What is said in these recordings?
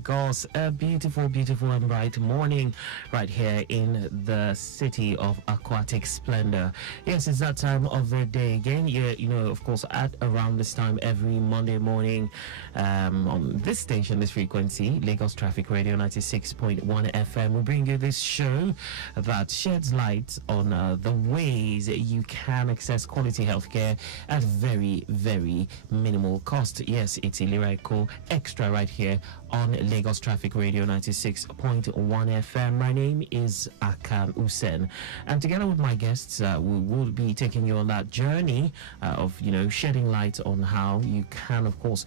Lagos. A beautiful, beautiful and bright morning right here in the city of aquatic splendor. Yes, it's that time of the day again. You know, of course, at around this time every Monday morning on this station, this frequency, Lagos Traffic Radio 96.1 FM, we bring you this show that sheds light on the ways you can access quality healthcare at very, very minimal cost. Yes, it's ILERA EKO Extra right here on Lagos Traffic Radio 96.1 FM. My name is Akan Usen, and together with my guests, we will be taking you on that journey of, you know, shedding light on how you can, of course,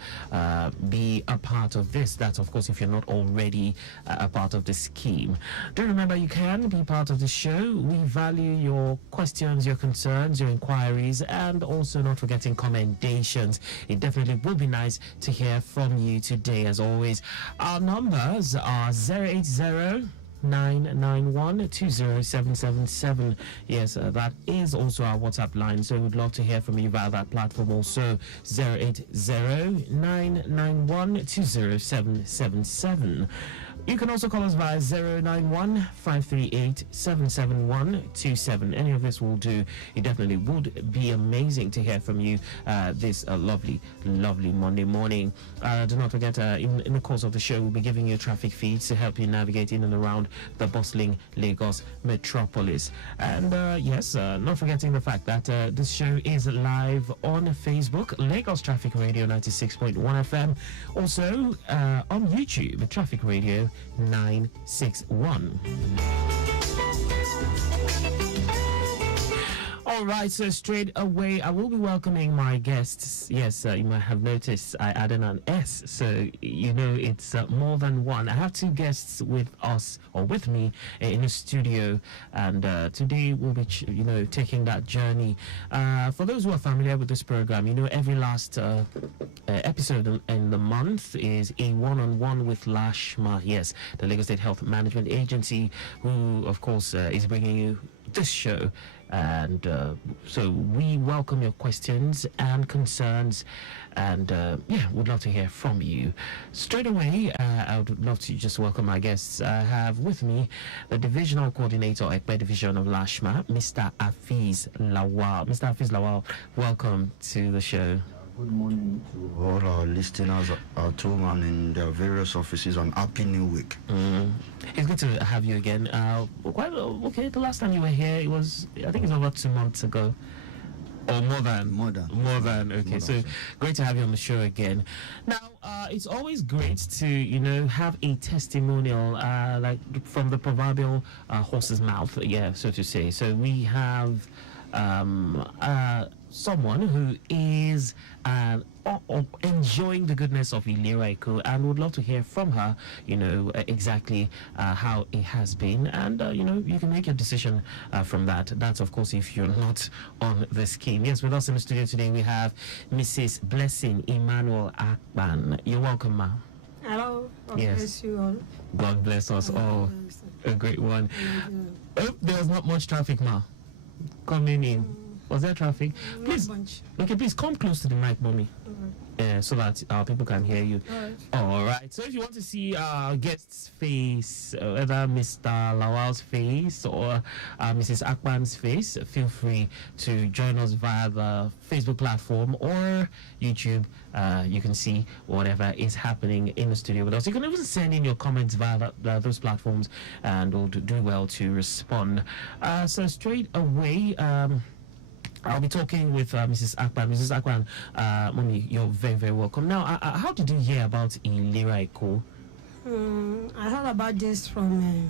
be a part of this. That's, of course, if you're not already a part of the scheme. Do remember, you can be part of the show. We value your questions, your concerns, your inquiries, and also not forgetting commendations. It definitely will be nice to hear from you today. As always, our numbers are 080 991-20777. Yes, that is also our WhatsApp line, so we'd love to hear from you via that platform also. 080-991-20777. You can also call us via 091-538-77127. Any of this will do. It definitely would be amazing to hear from you this lovely Monday morning. Do not forget, in the course of the show, we'll be giving you traffic feeds to help you navigate in and around the bustling Lagos metropolis. And yes, not forgetting the fact that this show is live on Facebook, Lagos Traffic Radio 96.1 FM. Also on YouTube, Traffic Radio 961. All right, so straight away, I will be welcoming my guests. Yes, you might have noticed I added an S, so you know it's more than one. I have two guests with us, or with me, in the studio, and today we'll be, you know, taking that journey. For those who are familiar with this program, you know, every last episode in the month is a one-on-one with LASHMA, yes, the Lagos State Health Management Agency, who, of course, is bringing you this show. And so we welcome your questions and concerns, and yeah, would love to hear from you. Straight away, I would love to just welcome my guests. I have with me the Divisional Coordinator, Ekpe Division of LASHMA, Mr. Afiz Lawal. Mr. Afiz Lawal, welcome to the show. Good morning to all our listeners at home and in their various offices, and happy new week. It's good to have you again. Okay, the last time you were here, it was, I think it's over 2 months ago. Or more than. Okay, so great to have you on the show again. Now, it's always great to, you know, have a testimonial, like from the proverbial horse's mouth, yeah, so to say. So we have someone who is enjoying the goodness of ILERA EKO, and would love to hear from her, you know, exactly how it has been, and you know, you can make your decision from that. That's, of course, if you're not on the scheme. Yes, with us in the studio today we have Mrs. Blessing Emmanuel Akban. You're welcome, ma. Hello. God Yes. bless you all. God bless us all. A great one. There was not much traffic, ma, coming in. Was there traffic? Please, okay, please come close to the mic, mommy. So that people can hear you. All right. So if you want to see our guest's face, whether Mr. Lawal's face or Mrs. Akban's face, feel free to join us via the Facebook platform or YouTube. You can see whatever is happening in the studio with us. You can even send in your comments via those platforms, and we'll do well to respond. So straight away, I'll be talking with Mrs. Akban. Mrs. Akban, mommy, you're very, very welcome. Now, how did you hear about ILERA EKO? I heard about this from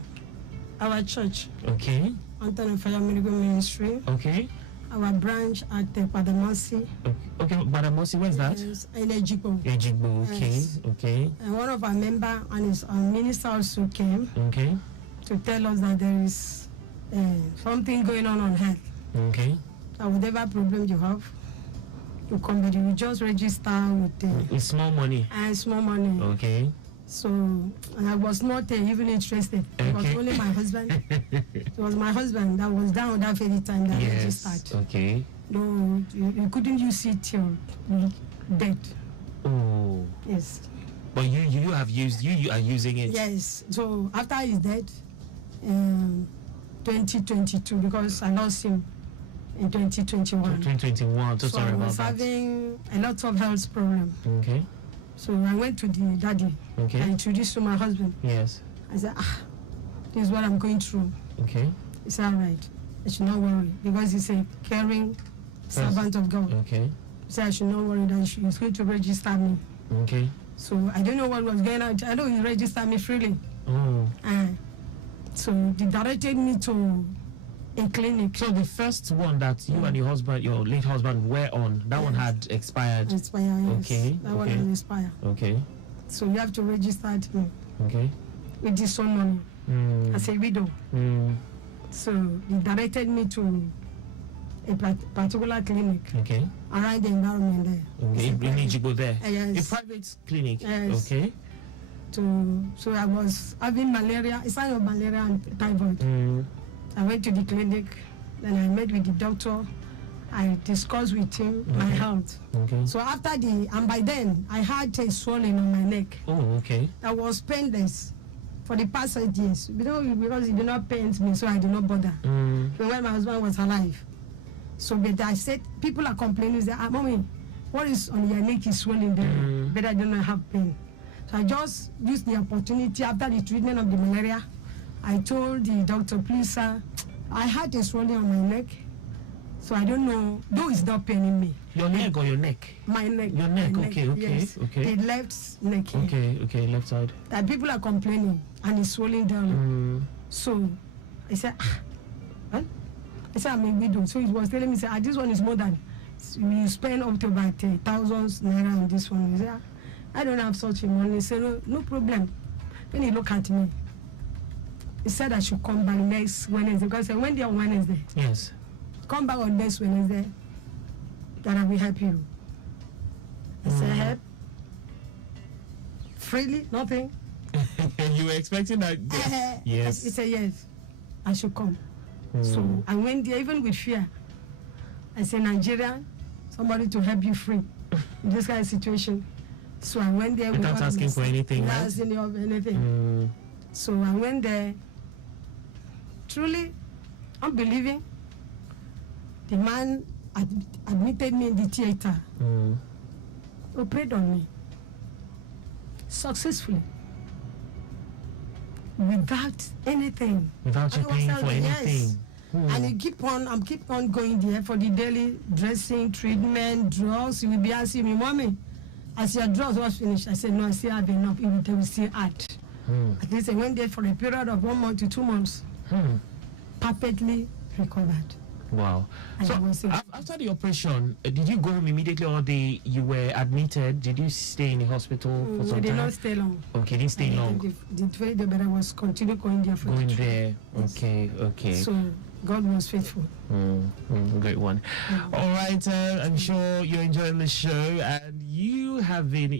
our church. Okay. Anton Fire Medical Ministry. Okay. Our branch at Badamasi. Okay, Badamasi, where's that? Yes, in Ejigbo. Ejigbo, okay, Yes. okay. And one of our member and his minister also came Okay. to tell us that there is something going on health. Okay. So whatever problem you have, you come, but you will just register with small money. And small money. Okay. So I was not even interested. It was only my husband. It was my husband that was down that very time that registered. Okay. No, you couldn't use it till dead. Oh. Yes. But you have used, you are using it. Yes. So after he's dead, 2022, because I lost him in 2021. 2021. So sorry I about was that. having a lot of health problem. Okay. So I went to the daddy. Okay. I introduced to my husband. Yes. I said, this is what I'm going through. Okay. He said, all right, I should not worry, because he's a caring servant of God. Okay. He said I should not worry, that he's going to register me. Okay. So I don't know what was going on. I know he registered me freely. Oh. So they directed me to a clinic. So the first one that you and your husband, your late husband, were on, that one had expired. Expired, yes. Okay. That one has expired. Okay. So you have to register me Okay. with this son money as a widow. So they directed me to a particular clinic Okay. around the environment there. Okay. You need to go there. Yes. A private clinic. Yes. Okay. So I was having malaria, a sign of malaria and typhoid. I went to the clinic, then I met with the doctor. I discussed with him my health. Okay. So after and by then I had a swelling on my neck. Oh, okay. That was painless for the past 8 years. Because it did not pain me, so I did not bother. But when my husband was alive. So but I said, people are complaining, they say, Mommy, what is on your neck is swelling there, but I do not have pain. So I just used the opportunity after the treatment of the malaria. I told the doctor, please, sir, I had a swelling on my neck. So I don't know, though it's not paining me. Your leg or your neck? My neck. Your neck, my okay, yes. okay. The left neck here. Okay, left side. That people are complaining and it's swelling down. So I said, what? I said, I'm a widow. So he was telling me, this one is more than, you spend up to about thousands naira on this one. He said, I don't have such a money. He said, no problem. Then he looked at me. He said I should come back next Wednesday. Because I went there on Wednesday. Yes. Come back on next Wednesday. That I will help you. I said, help? Freely? Nothing? You were expecting that? Yes. He said, yes. I should come. So I went there even with fear. I said, Nigerian, somebody to help you free in this kind of situation. So I went there without asking for anything, without right? asking of anything. So I went there, truly unbelieving. The man admitted me in the theater, operated on me successfully, without anything. Without you paying for anything. Yes. And you I'm keep on going there for the daily dressing, treatment, drugs. He will be asking me, Mommy, as your drugs was finished, I said, no, I still have enough. They will still add. At least I went there for a period of 1 month to 2 months. Perfectly recovered. Wow. And so after the operation, did you go home immediately, or you were admitted? Did you stay in the hospital for some time? We did not stay long. Okay, didn't stay long. But I was continuing going there for going the there. Yes. Okay. So God was faithful. Great one. All right, I'm sure you're enjoying the show, and you have been,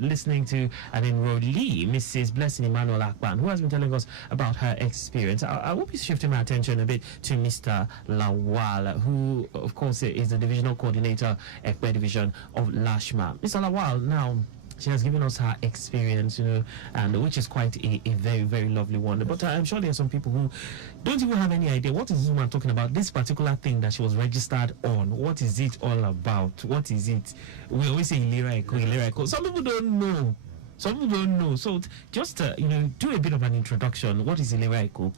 listening to an enrollee, Mrs. Blessing Emmanuel Akpan, who has been telling us about her experience. I will be shifting my attention a bit to Mr. Lawal, who, of course, is the divisional coordinator, Ekpe Division of Lashma. Mr. Lawal, now, she has given us her experience, and which is quite a very, very lovely one. But I'm sure there are some people who don't even have any idea what is this woman talking about. This particular thing that she was registered on, what is it all about? What is it? We always say ILERA EKO. Some people don't know. So just do a bit of an introduction. What is ILERA EKO?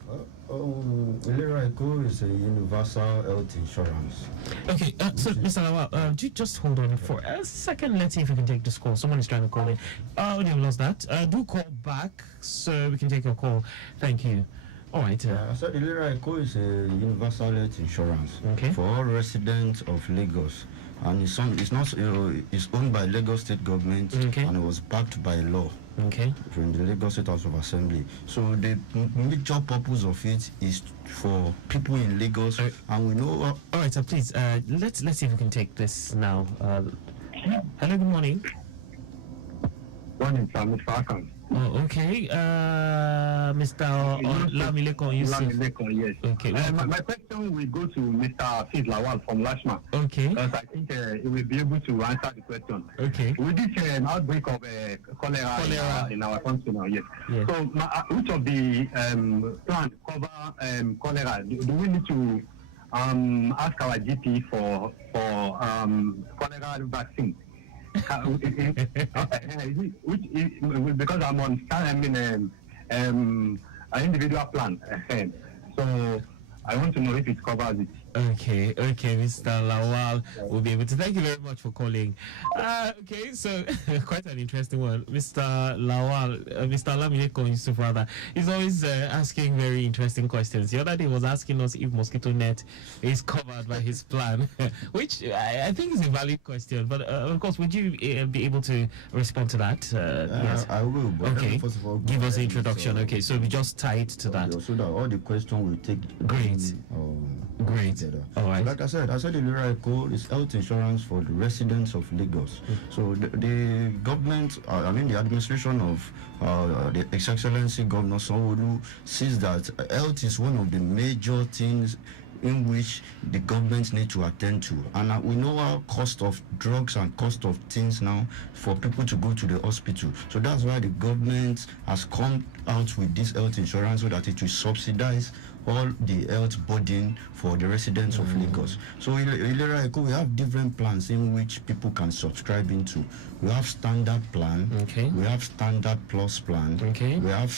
ILERA EKO is a universal health insurance. Okay, so Mr. Lawal, do you just hold on for a second? Let's see if we can take this call. Someone is trying to call in. Oh, we lost that. Do call back so we can take your call. Thank you. All right. So ILERA EKO is a universal health insurance for all residents of Lagos. And it's owned by Lagos State government, and it was backed by law from the Lagos State House of Assembly. So the major purpose of it is for people in Lagos, and we know. All right, so please let's see if we can take this now. Hello, good morning. Morning, sir, Mr. Akan. Oh, okay. Mr. Lamileko Yusuf. Lamileko, yes. Okay. My question will go to Mr. Sid Lawal from Lashma. Okay. Because I think he will be able to answer the question. Okay. With this outbreak of cholera in our country now, yes. So, which of the plans cover cholera? Do we need to ask our GP for cholera vaccine? Because I'm on an individual plan. So I want to know if it covers it. Okay, Mr. Lawal will be able to. Thank you very much for calling. Okay, so quite an interesting one. Mr. Lawal, Mr. Lamileko Yusuf rather, is always asking very interesting questions. The other day was asking us if mosquito net is covered by his plan, which I think is a valid question. But of course, would you be able to respond to that? Yes, I will. But okay, first of all, give us the introduction. Okay, so we just tie it to that. So that all the questions will take. Great. Great. All right. Like I said ILERA EKO is health insurance for the residents of Lagos. So the government, the administration of the His Excellency Governor Sanwo-Olu sees that health is one of the major things in which the government need to attend to. And we know our cost of drugs and cost of things now for people to go to the hospital. So that's why the government has come out with this health insurance so that it will subsidize all the health burden for the residents of Lagos. So ILERA EKO, we have different plans in which people can subscribe into. We have standard plan, we have standard plus plan, we have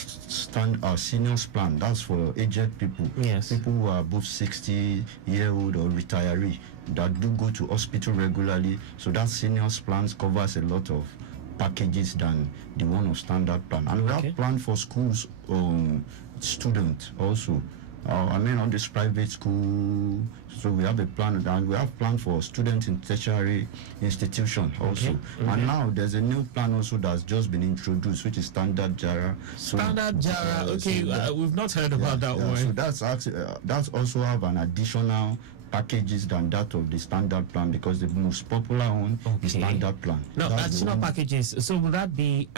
seniors plan, that's for aged people, people who are above 60-year-old or retiree that do go to hospital regularly. So that seniors plans covers a lot of packages than the one of standard plan. And we have plan for schools students also. On this private school, so we have a plan, and we have plan for students in tertiary institution also. And now there's a new plan also that's just been introduced, which is standard JARA. Standard JARA, we've not heard about that one. So that's actually that's also have an additional packages than that of the standard plan, because the most popular one is standard plan. No, additional packages. So will that be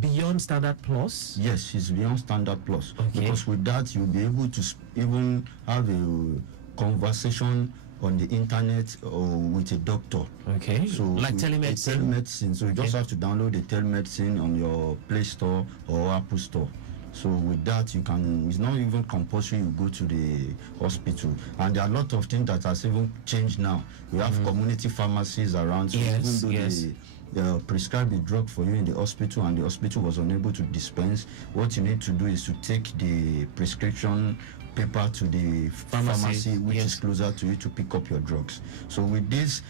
beyond standard plus? Yes, it's beyond standard plus. Because with that you'll be able to even have a conversation on the internet or with a doctor. So like telemedicine. Telemedicine. So you just have to download the telemedicine on your Play Store or Apple Store. So with that, you can, it's not even compulsory you go to the hospital. And there are a lot of things that has even changed now. We have community pharmacies around. So even though they prescribe the drug for you in the hospital and the hospital was unable to dispense, what you need to do is to take the prescription paper to the pharmacy which is closer to you to pick up your drugs. So with this,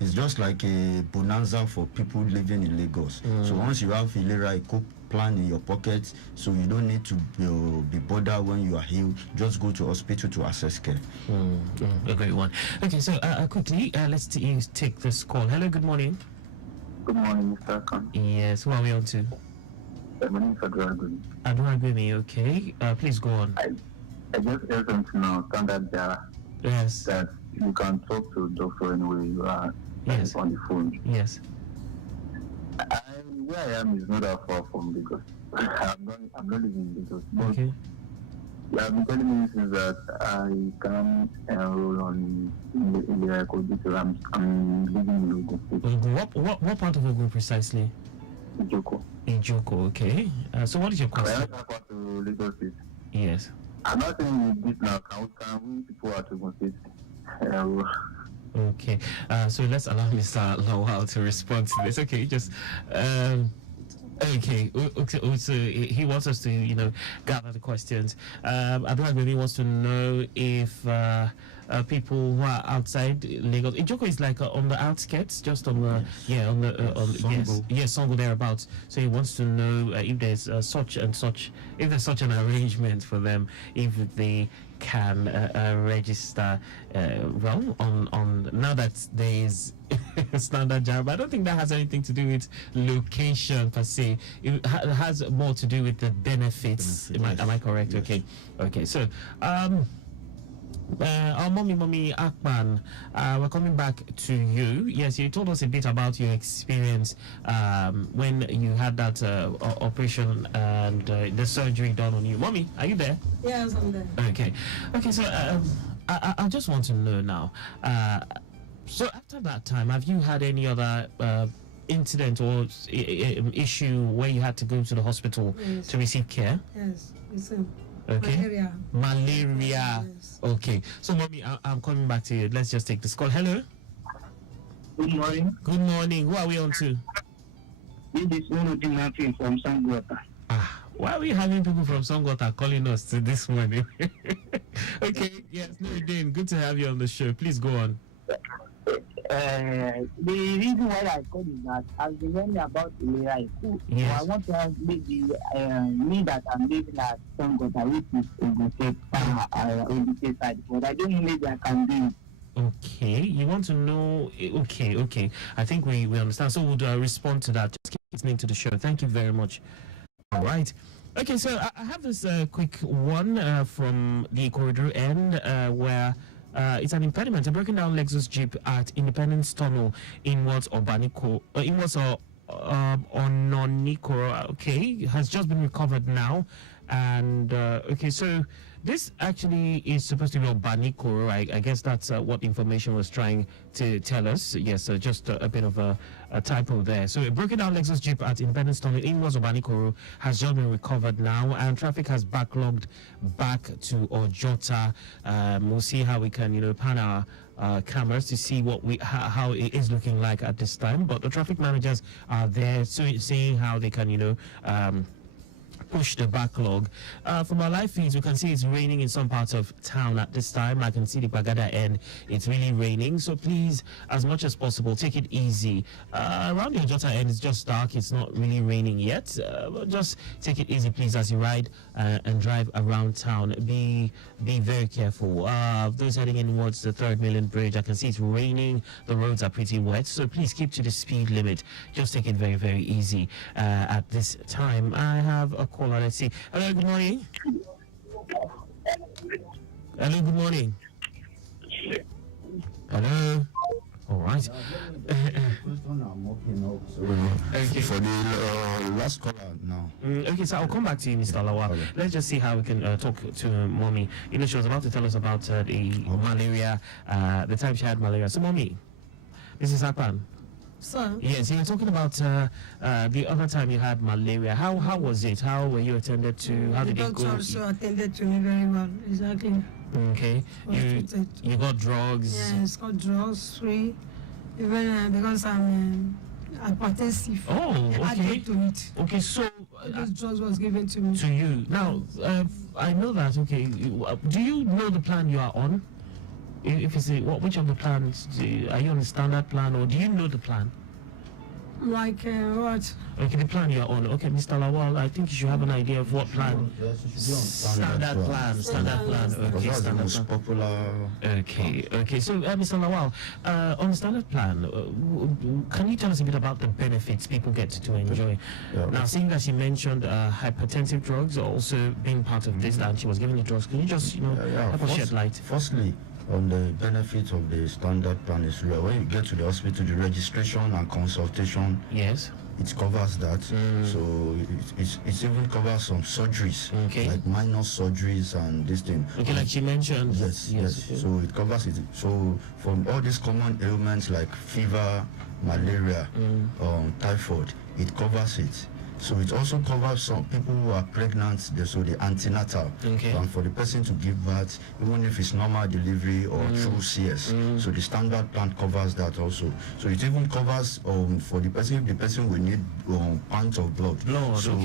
it's just like a bonanza for people living in Lagos. So once you have ILERA EKO plan in your pocket, so you don't need to be bothered when you are ill. Just go to hospital to access care. A great one. Okay, so quickly, let's take this call. Hello, good morning. Good morning, Mr. Akan. Yes, who are we on to? My name is Aduragumi. Aduragumi, okay. Please go on. I just heard something now, standard JARA. Yes. That you can talk to the doctor anywhere you are on the phone. Yes. Where I am is not that far from Lagos. I'm not living in Lagos. But you have been telling me since that I can enroll on ILERA EKO because I'm living in Lagos. What part of Ogun precisely? Ijoko. Ijoko, okay. So what is your question? I am going to Lagos State. Yes. I'm not saying this now. Can we people at Ogun State enroll? Okay, so let's allow Mr. Lawal to respond to this. Okay, just okay. So he wants us to, gather the questions. Aduragumi wants to know if people who are outside Lagos. Ijoko is like on the outskirts, just on the Songo thereabouts. So he wants to know if there's such an arrangement for them, if they can register on now that there is standard JARA. But I don't think that has anything to do with location per se. It has more to do with the benefits. Am I correct? Yes. Okay. So Our mommy Akpan, we're coming back to you. Yes, you told us a bit about your experience when you had that operation and the surgery done on you. Mommy, are you there? Yes, I'm there. Okay. So I just want to know now. So after that time, have you had any other incident or issue where you had to go to the hospital to receive care? Yes, listen. Okay. Malaria. Yes. Okay. So, mommy, I'm coming back to you. Let's just take this call. Hello. Good morning. Good morning. Who are we on to? This is nothing from Sangota. Why are we having people from Sangota calling us to this morning? Okay. Yes, Nuruddin, good to have you on the show. Please go on. The reason why I called is that I've been learning about ILERA EKO. Yes. So I want to ask maybe me that I'm living at Sangota, which is Ogun State side, but I don't know maybe I can do it. Okay, you want to know? Okay. I think we understand. So we'll respond to that. Just keep listening to the show. Thank you very much. All right. Okay, so I have this quick one from the corridor end where it's an impediment. A broken down Lexus Jeep at Independence Tunnel in Ononikoro. Okay, has just been recovered now. And okay, so this actually is supposed to be Obanikoro. I guess that's what information was trying to tell us. Yes, just a bit of a typo there. So a broken down Lexus Jeep at Independence Tunnel in Obanikoro has just been recovered now, and traffic has backlogged back to Ojota. We'll see how we can, pan our cameras to see how it is looking like at this time. But the traffic managers are there, so seeing how they can, push the backlog. From our live feeds, we can see it's raining in some parts of town at this time. I can see the Bagada end. It's really raining. So please, as much as possible, take it easy. Around the Ojota end, it's just dark. It's not really raining yet. But just take it easy, please, as you ride and drive around town. Be very careful. Those heading in towards the 3rd Million Bridge, I can see it's raining. The roads are pretty wet. So please keep to the speed limit. Just take it very, very easy at this time. I have a caller. Let's see. Hello, good morning. Hello, good morning. Hello. All right. Okay, for the last caller now. Okay, so I'll come back to you, Mr. Lawal. Okay. Let's just see how we can talk to Mommy. She was about to tell us about the malaria, the time she had malaria. So, Mommy, this is Akan. So, yes, you were talking about the other time you had malaria. How was it? How were you attended to? How did it go? The doctor also attended to me very well. Exactly. Okay. You got drugs? Yeah, it's got drugs free. Even because I'm hypertensive. Oh, okay. To it. Okay, so those drugs was given to me. To you. Now, I know that. Okay, do you know the plan you are on? If it's which of the plans are you on the standard plan, or do you know the plan? Like what? Okay, the plan you are on. Okay, Mr. Lawal, I think you should have an idea of what plan. Standard plan. Okay, standard plan. Popular. Okay. So, Mr. Lawal, on the standard plan, can you tell us a bit about the benefits people get to enjoy? Yeah. Now, seeing that she mentioned hypertensive drugs also being part of this, and she was given the drugs, can you just help us shed light? Firstly, on the benefits of the standard plan is when you get to the hospital, the registration and consultation, yes, it covers that. So it even covers some surgeries, like minor surgeries and this thing. Okay, like she mentioned. Yes. So it covers it. So from all these common ailments like fever, malaria, typhoid, it covers it. So it also covers some people who are pregnant, so the antenatal, and for the person to give birth, even if it's normal delivery or through CS. So the standard plan covers that also. So it even covers for the person, if the person will need pints of blood. So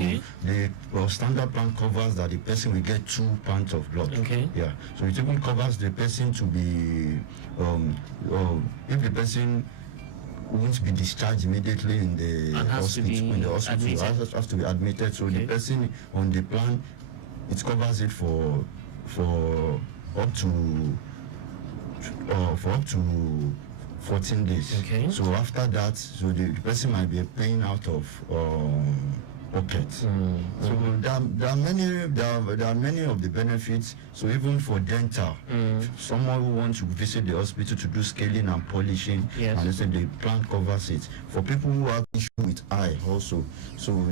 the standard plan covers that the person will get 2 pints of blood. Yeah. So it even covers the person to be, if the person won't be discharged immediately in the hospital. Has to be admitted. So the person on the plan, it covers it for up to 14 days. So after that, so the person might be paying out of pocket. So there are many of the benefits. So even for dental, someone who wants to visit the hospital to do scaling and polishing, and they say the plan covers it. For people who have issue with eye also, so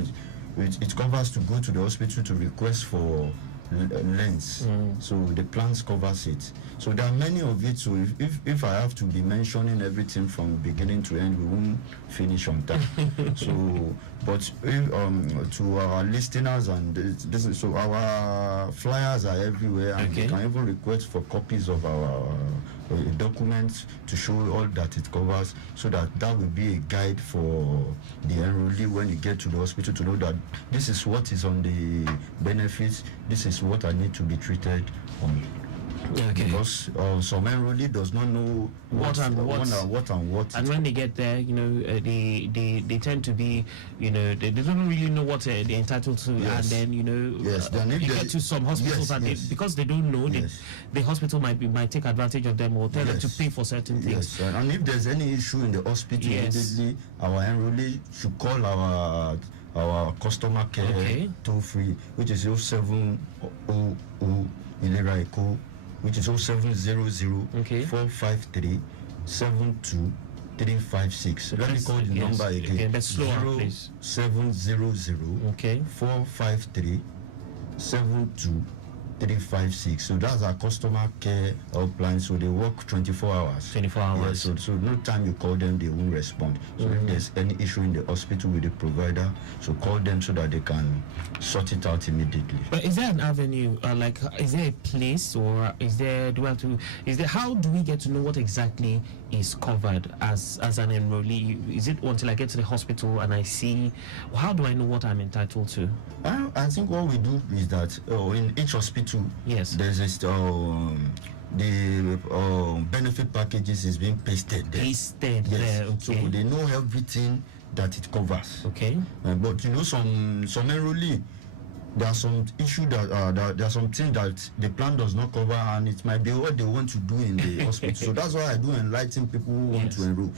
it covers to go to the hospital to request for lens. So the plans covers it. So there are many of it. So if I have to be mentioning everything from beginning to end, we won't finish on time. So but if, to our listeners, and this is, so our flyers are everywhere, and you can even request for copies of our documents to show all that it covers, so that will be a guide for the enrollee when you get to the hospital to know that this is what is on the benefits, this is what I need to be treated on. Because some enrollee does not know what and what. And when they get there, they tend to be, they don't really know what they're entitled to. And then, you get to some hospitals and because they don't know, the hospital might take advantage of them or tell them to pay for certain things. And if there's any issue in the hospital, immediately our enrollee should call our customer care toll free, which is 0700 ILERA EKO, which is 0700 453 72356. Let me call the number again. 0700 453 72356. So that's our customer care helpline. So they work 24 hours. 24 hours. Yeah, so no time you call them, they won't respond. So if there's any issue in the hospital with the provider, so call them so that they can sort it out immediately. But is there an avenue, is there a place, or how do we get to know what exactly is covered as an enrollee? Is it until I get to the hospital and I see, how do I know what I'm entitled to? I think what we do is that in each hospital, there's this the benefit packages is being pasted there. There, okay. So they know everything that it covers. But some enrollee, there are some issues that there are some things that the plan does not cover, and it might be what they want to do in the hospital. So that's why I do enlighten people who want to enroll.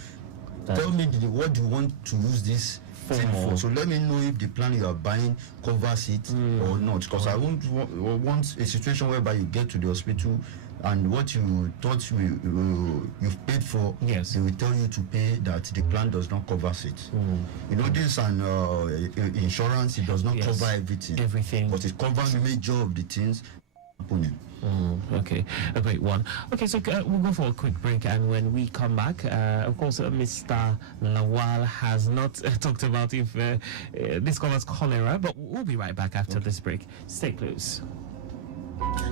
Tell me what you want to use this thing for. So let me know if the plan you are buying covers it or not. Because I won't want a situation whereby you get to the hospital and what you thought you've paid for, they will tell you to pay that the plan does not cover it. This and insurance, it does not cover everything, but it covers major of the things happening. Okay, a great one. Okay, so we'll go for a quick break, and when we come back, of course, Mr. Lawal has not talked about if this covers cholera, but we'll be right back after this break. Stay close.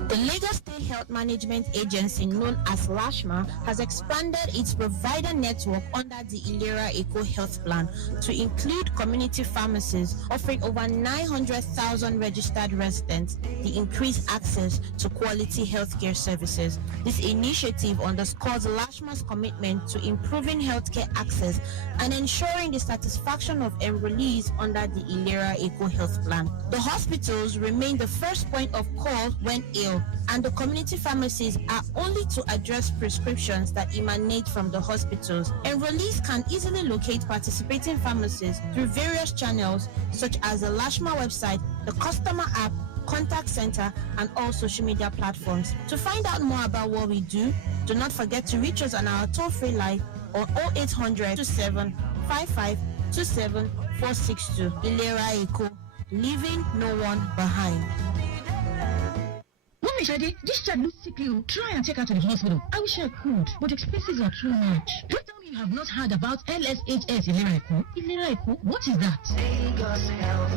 The Lagos State Health Management Agency, known as LASHMA, has expanded its provider network under the ILERA EKO health plan to include community pharmacies, offering over 900,000 registered residents the increased access to quality healthcare services. This initiative underscores LASHMA's commitment to improving healthcare access and ensuring the satisfaction of enrollees under the ILERA EKO health plan. The hospitals remain the first point of call when ill, and the community pharmacies are only to address prescriptions that emanate from the hospitals. Enrollees can easily locate participating pharmacies through various channels such as the LASHMA website, the customer app, contact center, and all social media platforms. To find out more about what we do not forget to reach us on our toll-free line on 0800 27 55 27 462. ILERA EKO, leaving no one behind. Mommy Shade, this child looks sickly. Try and take her to the hospital. I wish I could, but expenses are too much. Don't tell me you have not heard about LSHS ILERA EKO. ILERA EKO? What is that? Lagos Health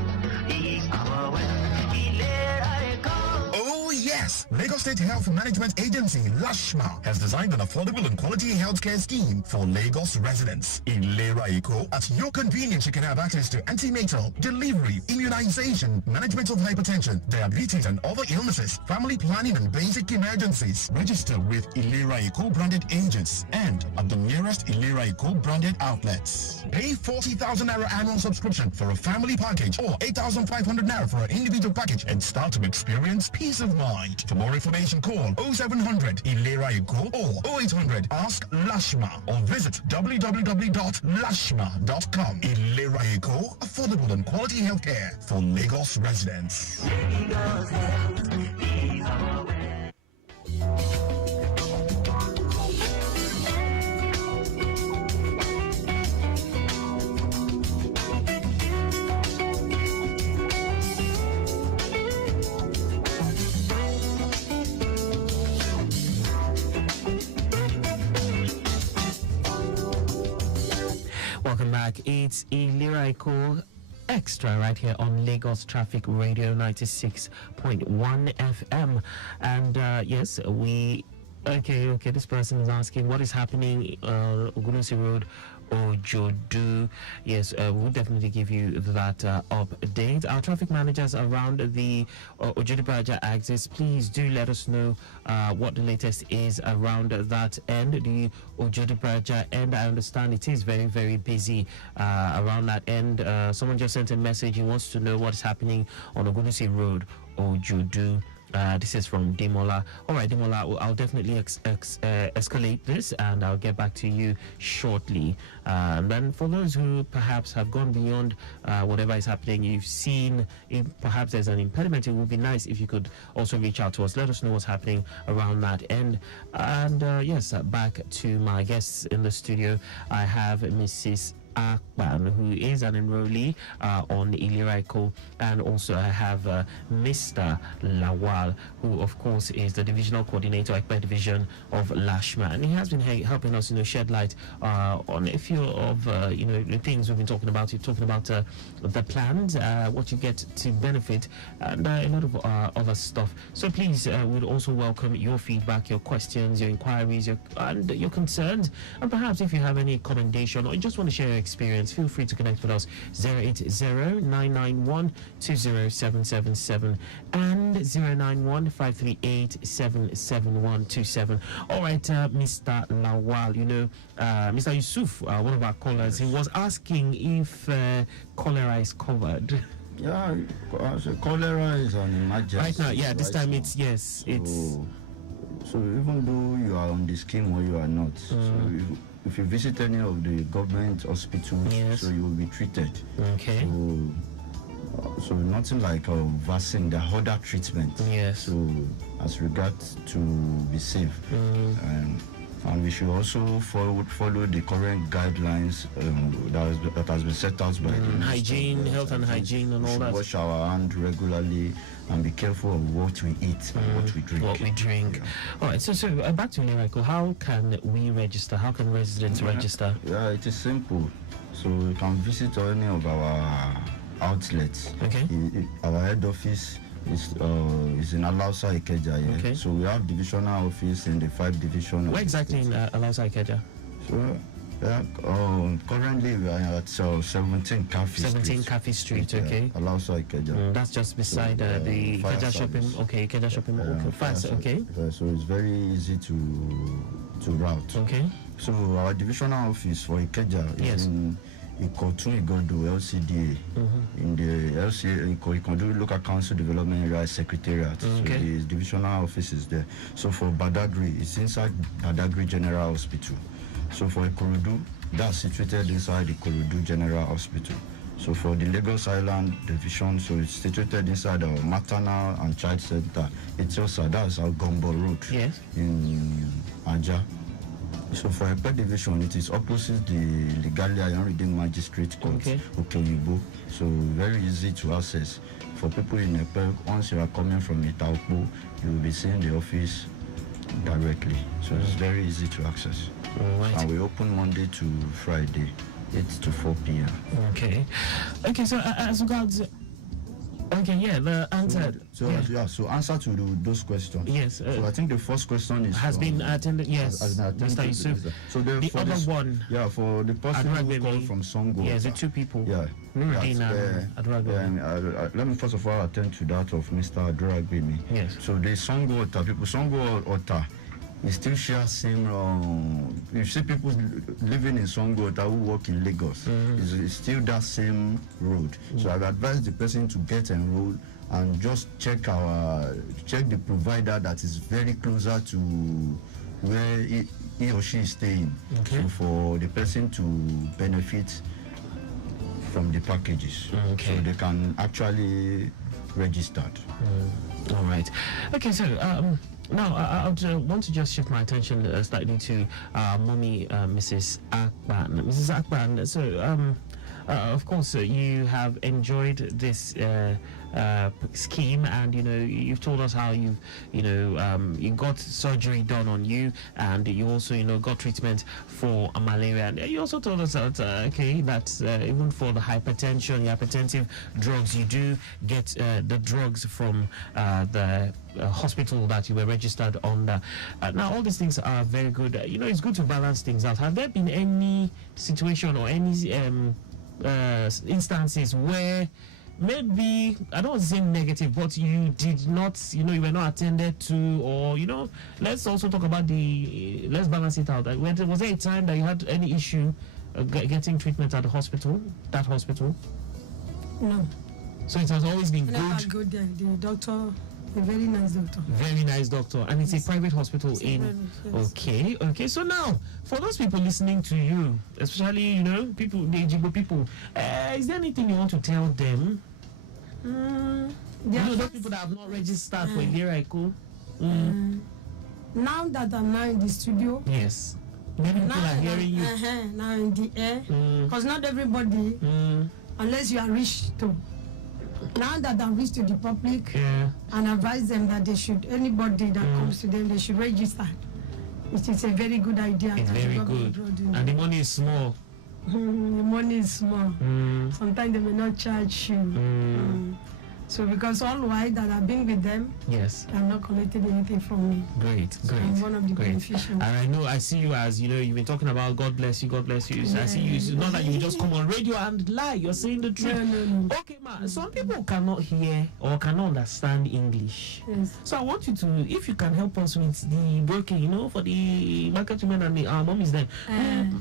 is our wealth. ILERA EKO. Oh yes! Lagos State Health Management Agency, LASHMA, has designed an affordable and quality healthcare scheme for Lagos residents. In ILERA EKO, at your convenience, you can have access to antenatal, delivery, immunization, management of hypertension, diabetes and other illnesses, family planning and basic emergencies. Register with ILERA EKO branded agents and at the nearest ILERA EKO branded outlets. Pay 40,000 Naira annual subscription for a family package or 8,500 Naira for an individual package and start to experience peace of mind. For more information, call 0700 ILERA EKO or 0800 Ask Lashma or visit www.lashma.com. ILERA EKO, affordable and quality healthcare for Lagos residents. Lagos Health is our way. Welcome back. It's ILERA EKO Extra right here on Lagos Traffic Radio 96.1 FM. And yes, we... Okay, this person is asking what is happening Ogunosi Road Ojodu. Yes, we'll definitely give you that update. Our traffic managers around the Ojodu axis, please do let us know what the latest is around that end, the Ojodu end. I understand it is very, very busy around that end. Someone just sent a message. He wants to know what is happening on Ogunosi Road Ojodu. This is from Demola. All right, Demola, I'll definitely escalate this and I'll get back to you shortly. And then for those who perhaps have gone beyond whatever is happening, you've seen if perhaps there's an impediment, it would be nice if you could also reach out to us. Let us know what's happening around that end. And yes, back to my guests in the studio. I have Mrs. Akan, who is an enrollee on ILERA EKO, and also I have Mr. Lawal, who of course is the divisional coordinator at division of Lashma, and he has been helping us, shed light on a few of the things we've been talking about. You're talking about the plans, what you get to benefit, and a lot of other stuff. So please, we'd also welcome your feedback, your questions, your inquiries, and your concerns, and perhaps if you have any commendation or you just want to share your experience, feel free to connect with us. 080-991-20777 and 091-538-77127. All right, Mr. Lawal, Mr. Yusuf, one of our callers, he was asking if cholera is covered. Yeah, cholera is an emergency. Right now, yeah, this time it's. So even though you are on the scheme or you are not, so if you visit any of the government hospitals, so you will be treated. Okay. So nothing like a vaccine, the other treatment. Yes. So as regards to be safe, and we should also follow the current guidelines that has been set out by the hygiene, health and hygiene, and all that. Wash our hands regularly and be careful of what we eat and what we drink. Yeah. All right. So back to ILERA EKO. How can we register? How can residents register? Yeah, it is simple. So you can visit any of our outlets. Okay. Our head office is in Alausa Ikeja. Yeah? Okay. So we have divisional office in the 5 division. Where exactly in Alausa Ikeja? So currently we are at 17 Cafe 17 Cafe Street. Okay. Alausa Ikeja. That's just beside the Ikeja shopping. Okay, Ikeja shopping mall. Okay. So it's very easy to route. Okay. So our divisional office for Ikeja is in Ikotun Igodo LCDA, in the LCA Ikodu Local Council Development Area Secretariat. Okay. So the divisional office is there. So for Badagry, it's inside Badagry General Hospital. So for Ikorodu, that's situated inside Ikorodu General Hospital. So for the Lagos Island division, so it's situated inside our maternal and child center. It's also that's our Gombo Road in Aja. So for a pet division, it is opposite the Legalia and Redeemed Magistrate Court, Okeyibo. So very easy to access. For people in Epe, once you are coming from Itaupo, you will be seeing the office directly. So it's very easy to access. Right. And we open Monday to Friday, 8 to 4 p.m. Okay. So as regards... Okay, the answer. So answer to those questions. Yes. So I think the first question has been attended. Yes. Mr. Yusuf. So the other one. Yeah, for the person who called from Songo. Yes, the 2 people. Yeah. Let me first of all attend to that of Mr. Adoragbemi. Yes. So the Songo Ota people, Songo Ota. We still share same. You see people living in Songo who work in Lagos. It's still that same road. So I advise the person to get enrolled and just check the provider that is very closer to where he or she is staying, so for the person to benefit from the packages, so they can actually register. All right. Okay, so now I want to just shift my attention slightly to mommy, Mrs. Akban. Mrs. Akban, so of course you have enjoyed this scheme, and you've told us how you got surgery done on you, and you also got treatment for malaria, and you also told us that that even for the hypertensive drugs, you do get the drugs from the hospital that you were registered under. Now all these things are very good. It's good to balance things out. Have there been any situation or any instances where maybe, I don't want to say negative, but you did not, you were not attended to, or let's also talk about let's balance it out. Was there a time that you had any issue getting treatment at the hospital, that hospital? No. So it has always been good. Good there. The doctor, a very nice doctor. Very nice doctor, and it's a private hospital in. Yes. Okay. So now, for those people listening to you, especially people, the Ejigbo people, is there anything you want to tell them? Those people that have not registered for ILERA EKO. Now that I'm now in the studio. Yes. Many people are hearing you. Now in the air, because not everybody, unless you are rich too. Now that I'm reached to the public, and advise them that they should, anybody that comes to them, they should register. It is a very good idea. It's very good. And the money is small. The money is small. Sometimes they may not charge you. So because all while that I've been with them, yes, I've not collected anything from me. Great. I'm one of the beneficiaries. And I see you as, you've been talking about God bless you. Yeah, I see you. It's not that you just come on radio and lie. You're saying the truth. No. Okay, ma. Some people cannot hear or cannot understand English. Yes. So I want you to, if you can help us with the broking, for the market women and the mummies then.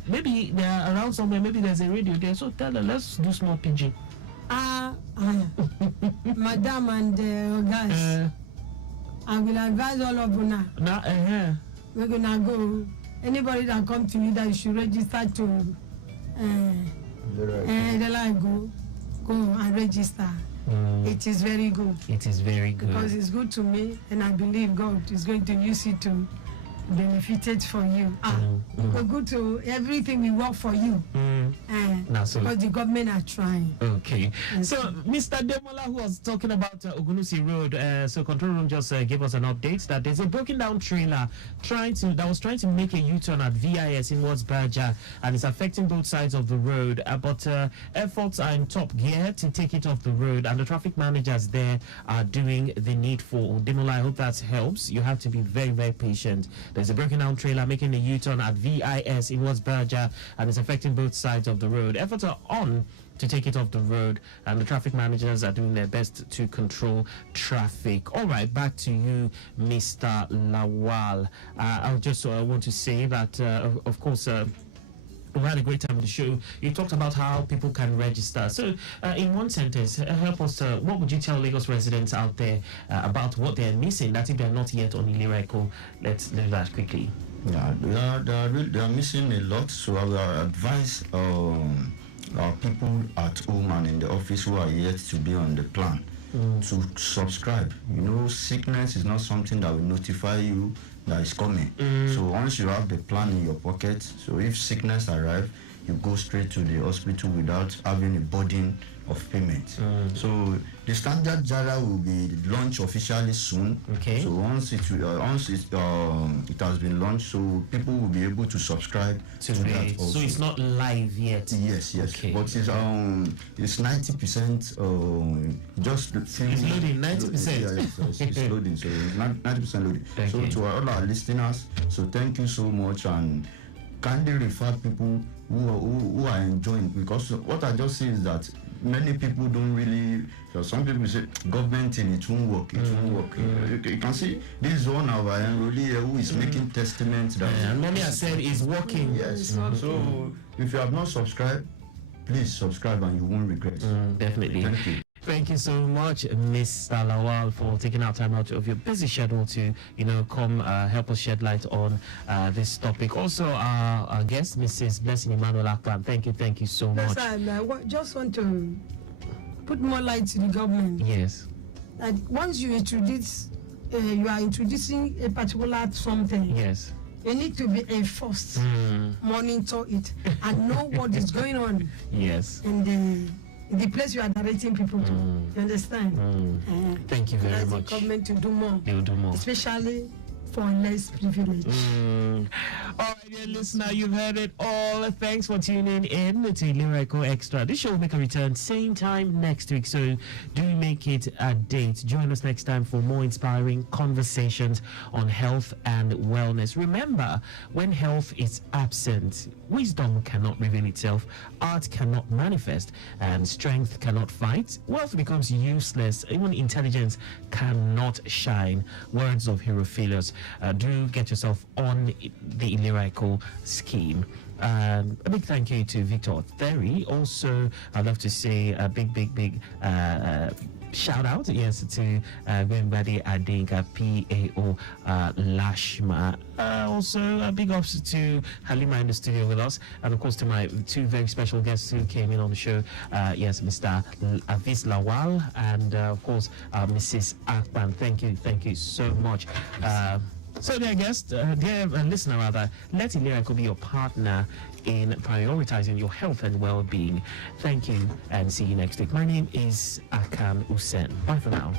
Maybe they're around somewhere. Maybe there's a radio there. So tell them, let's do small pidgin. Madam and guys, I will advise all of you now. We're gonna go. Anybody that come to you that you should register to ILERA, go and register. It is very good. It is very good. Because it's good to me, and I believe God is going to use it to benefit it for you. We're good to everything we work for you. Because the government are trying. Okay. So Mr. Demola, who was talking about Ogunusi Road, so control room just gave us an update that there's a broken down trailer that was trying to make a U-turn at VIS in West Baja, and it's affecting both sides of the road. But efforts are in top gear to take it off the road, and the traffic managers there are doing the needful. Demola, I hope that helps. You have to be very, very patient. There's a broken down trailer making a U-turn at VIS in West Baja, and it's affecting both sides of the road. Efforts are on to take it off the road, and the traffic managers are doing their best to control traffic. All right, back to you, Mr. Lawal. I just want to say that, of course, we had a great time on the show. You talked about how people can register. So, in one sentence, help us. What would you tell Lagos residents out there about what they're missing? That if they're not yet on ILERA EKO, let's do that quickly. Yeah, they are missing a lot. So I will advise our people at home and in the office who are yet to be on the plan to subscribe. Sickness is not something that will notify you that is coming. So once you have the plan in your pocket, so if sickness arrives, you go straight to the hospital without having a burden of payment. So the standard JARA will be launched officially soon. Okay. So once it has been launched, so people will be able to subscribe to that also. So it's not live yet. Yes. Okay. But it's 90%. Just it's loading 90%. Yeah. So it's loading. So it's 90% loading. Okay. So to all our listeners, so thank you so much, and kindly refer people who are enjoying, because what I just see is that many people don't really. Some people say government thing, it won't work. You can see this is one of our enrollee who is making testament that. And Mommy has said is working. Yes. So if you have not subscribed, please subscribe and you won't regret. Definitely. Thank you. Thank you so much, Miss Lawal, for taking out time out of your busy schedule to, come help us shed light on this topic. Also, our guest, Mrs. Blessing Emmanuel Akpan, thank you so much. I just want to put more light to the government. Yes. That once you introduce, you are introducing a particular something. Yes. You need to be enforced, monitor it, and know what is going on. Yes. In the place you are directing people to. You understand? Thank you very much. The government to do more. They'll do more. Especially for less privilege. All right, dear listener, you've heard it all. Thanks for tuning in to ILERA EKO Extra. This show will make a return same time next week, so do make it a date. Join us next time for more inspiring conversations on health and wellness. Remember, when health is absent, wisdom cannot reveal itself, art cannot manifest, and strength cannot fight. Wealth becomes useless, even intelligence cannot shine. Words of hero failures. Do get yourself on the ILERA EKO scheme. A big thank you to Victor Theory. Also, I'd love to say a big shout out, yes, to Gwembadi Adinka, PAO Lashma. Also, big ups to Halima in the studio with us, and of course to my two very special guests who came in on the show. Yes, Mr. Avis Lawal and of course Mrs. Akpan. Thank you so much. So, dear guest, dear listener, rather, let ILERA EKO be your partner in prioritizing your health and well-being. Thank you, and see you next week. My name is Akan Usen. Bye for now.